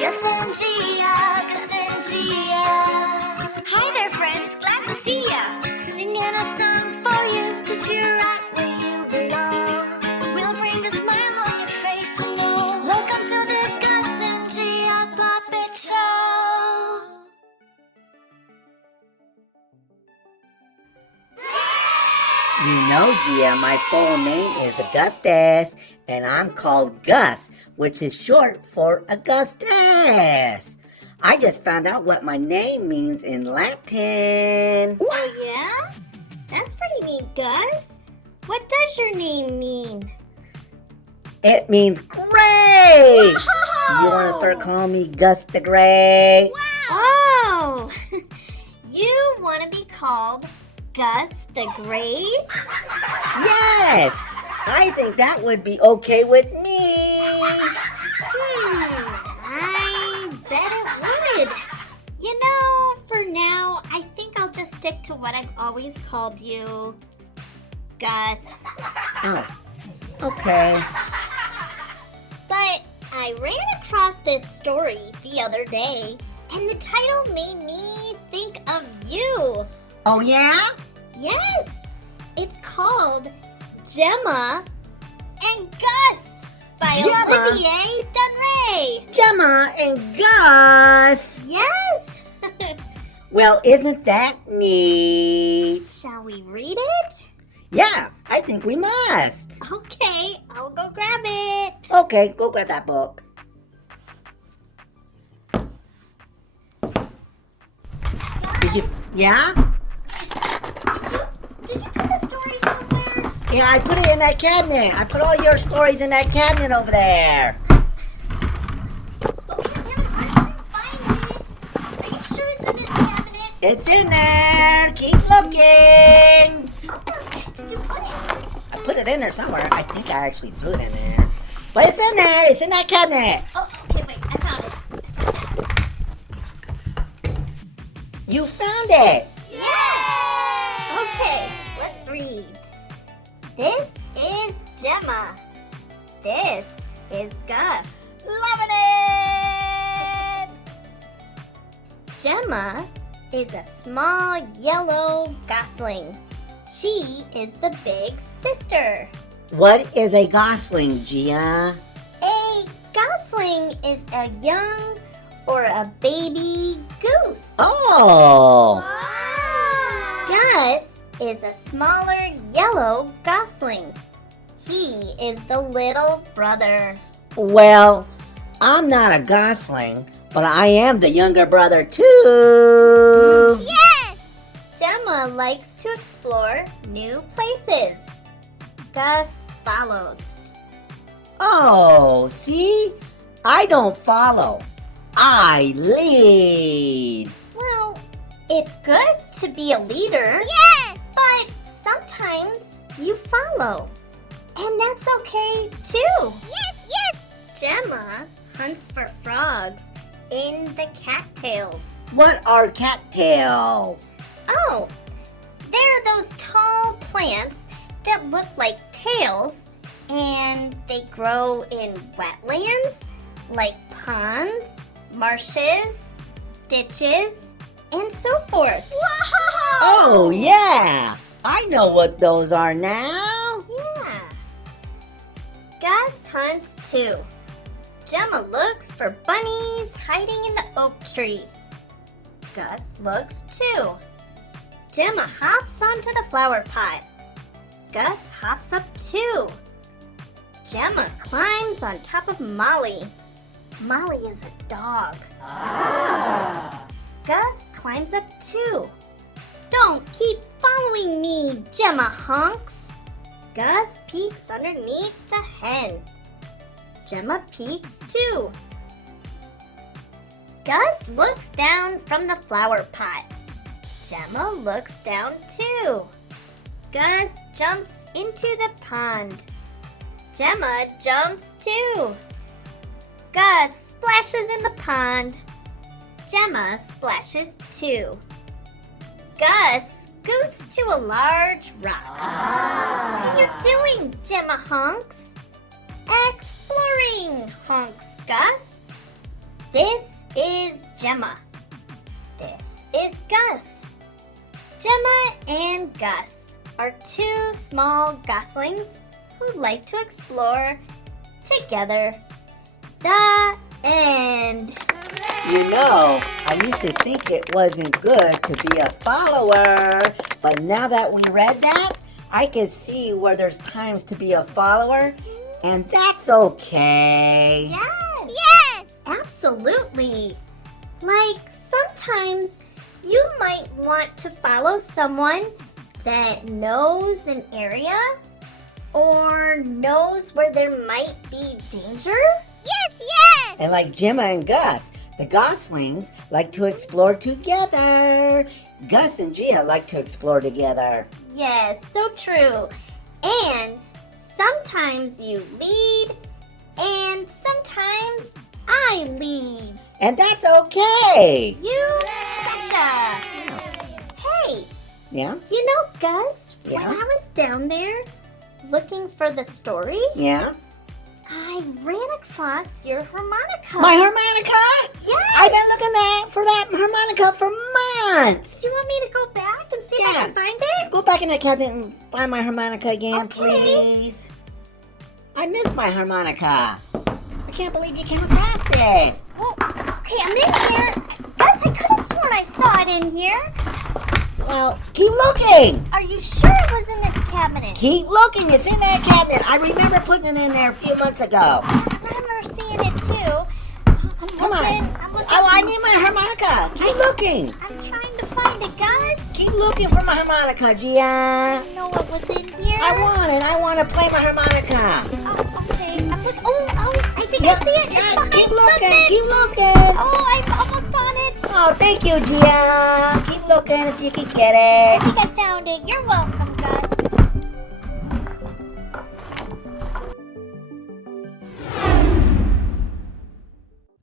Gus and Gia, Gus and Gia. Hi there, friends, glad to see ya. Singing a song for you, 'cause you're right where you belong. We'll bring a smile on your face and more. Welcome to the Gus and Gia Puppet Show. You know, Gia, my full name is Augustus, and I'm called Gus, which is short for Augustus. I just found out what my name means in Latin. Oh, yeah? That's pretty neat, Gus. What does your name mean? It means great! Wow! You want to start calling me Gus the Great? Oh! You want to be called Gus the Great? Yes! I think that would be okay with me. I bet it would. You know, for now, I think I'll just stick to what I've always called you, Gus. Oh, okay. But I ran across this story the other day, and the title made me think of you. Oh, yeah? Yes, it's called Gemma and Gus by Gemma? Olivier Dunray. Gemma and Gus. Yes. Well, isn't that neat? Shall we read it? Yeah, I think we must. Okay, I'll go grab it. Okay, go grab that book. Yeah? Did you put the story somewhere? Yeah, I put it in that cabinet. I put all your stories in that cabinet over there. Okay, I'm having a hard time finding it. Are you sure it's in this cabinet? It's in there. Keep looking. Oh, where did you put it? I put it in there somewhere. I think I actually threw it in there. But it's in there. It's in that cabinet. Oh, okay, wait, I found it. You found it. Yes! Okay, let's read. This is Gemma. This is Gus. Loving it. Gemma is a small yellow gosling. She is the big sister. What is a gosling, Gia? A gosling is a young or a baby goose. Oh. Gus is a smaller yellow gosling. He is the little brother. Well, I'm not a gosling, but I am the younger brother too. Yes! Gemma likes to explore new places. Gus follows. Oh, see? I don't follow. I lead. Well, it's good to be a leader. Yes! But sometimes you follow. And that's okay too. Yes, yes! Gemma hunts for frogs in the cattails. What are cattails? Oh, they're those tall plants that look like tails, and they grow in wetlands like ponds, marshes, ditches, and so forth. Wow! Oh, yeah. I know what those are now. Yeah. Gus hunts too. Gemma looks for bunnies hiding in the oak tree. Gus looks too. Gemma hops onto the flower pot. Gus hops up too. Gemma climbs on top of Molly. Molly is a dog. Gus climbs up too. Don't keep following me, Gemma honks. Gus peeks underneath the hen. Gemma peeks too. Gus looks down from the flower pot. Gemma looks down too. Gus jumps into the pond. Gemma jumps too. Gus splashes in the pond. Gemma splashes too. Gus scoots to a large rock. What are you doing, Gemma honks? Exploring, honks Gus. This is Gemma. This is Gus. Gemma and Gus are two small goslings who like to explore together. The end. You know, I used to think it wasn't good to be a follower, but now that we read that, I can see where there's times to be a follower, and that's okay. Yes. Yes! Absolutely. Like sometimes you might want to follow someone that knows an area or knows where there might be danger. Yes, yes! And like Gemma and Gus, the goslings like to explore together. Gus and Gia like to explore together. Yes, so true. And sometimes you lead and sometimes I lead. And that's okay. You betcha. Hey, Yeah? you know, Gus, Yeah? when I was down there looking for the story, Yeah? I ran across your harmonica. My harmonica? Yes! I've been looking for that harmonica for months. Do you want me to go back and see if I Yeah. can find it? Go back in that cabinet and find my harmonica again, Okay. please. I miss my harmonica. I can't believe you came across it. Well, okay, I'm in here. Gus, I could have sworn I saw it in here. Well, keep looking. Are you sure it was in this cabinet? Keep looking. It's in that cabinet. I remember putting it in there a few months ago. I remember seeing it too. I'm Come looking. on. I'm looking. Oh, I need my harmonica. Keep looking. I'm trying to find it, Gus. Keep looking for my harmonica, Gia. I know it was in here. I want it. I want to play my harmonica. Oh, okay. I'm looking. Oh, I think I see it. It's Yeah, behind keep looking. something. Keep looking. Oh, I'm almost on it. Oh, thank you, Gia. Keep looking if you can get I it. think I found it. You're welcome, Gus.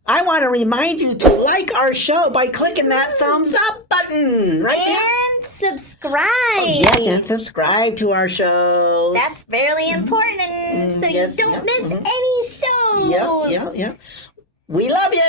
I want to remind you to like our show by clicking that thumbs up button right there. And subscribe. Yes, and subscribe to our shows. That's very important, so yes, you don't yep, miss mhm. any shows. Yep. We love you.